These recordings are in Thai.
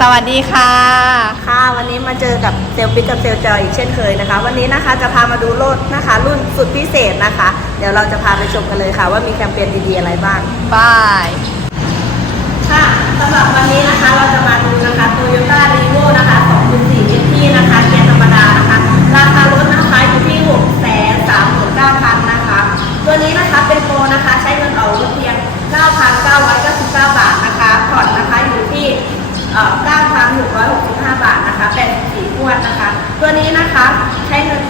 สวัสดีค่ะ ค่ะวันนี้มาเจอกับเซลปิกกับเซลจอยอีกเช่นเคยนะคะ วันนี้นะคะจะพามาดูรถนะคะ รุ่นสุดพิเศษนะคะ เดี๋ยวเราจะพาไปชมกันเลยค่ะ ว่ามีแคมเปญดีๆอะไรบ้างบาย ค่ะสำหรับวันนี้นะคะเราจะมาดูนะคะ Toyota r e v o นะคะ2.4 GT นะคะเกียร์ธรรมดานะคะ ราคารถนะคะอยู่ที่ 6 3 9 0 0 0นะคะ ตัวนี้นะคะเป็นโปรนะคะ ใช้เงินออกรถเพียง 9,999 บาทนะคะผ่อนนะคะอยู่ที่เอ่อ 1,665 บาทนะคะ84ขวดนะคะ ตัวนี้นะคะใช้เงิน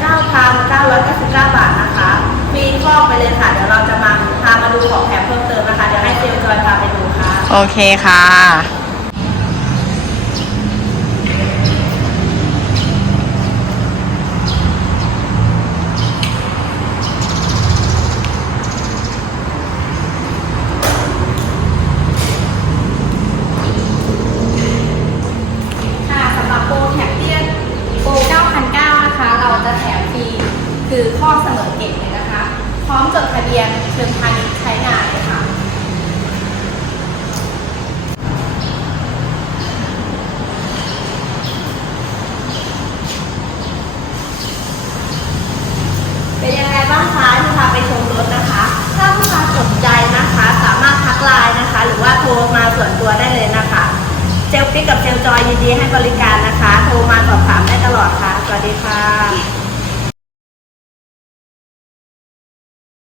9,999 บาทนะคะฟรีคอกไปเลยค่ะ เดี๋ยวเราจะมาพามาดูของแถมเพิ่มเติมนะคะ เดี๋ยวให้เซลจอยพาไปดูค่ะ โอเคค่ะสำหรับโปรแท็กเตี้ยโปร9,900นะคะ เราจะแถมฟรี คือข้อเสนอเก่งเลยนะคะ พร้อมจดทะเบียนเชิงพาณิชย์ใช้งานเลยค่ะ เป็นยังไงบ้างคะที่พาไปชมรถนะคะ ถ้าลูกค้าสนใจนะคะ สามารถทักไลน์นะคะ หรือว่าโทรมาส่วนตัวได้เลยนะคะเซลฟี่กับเซลจอยยินดีให้บริการนะคะ โทรมาสอบถามได้ต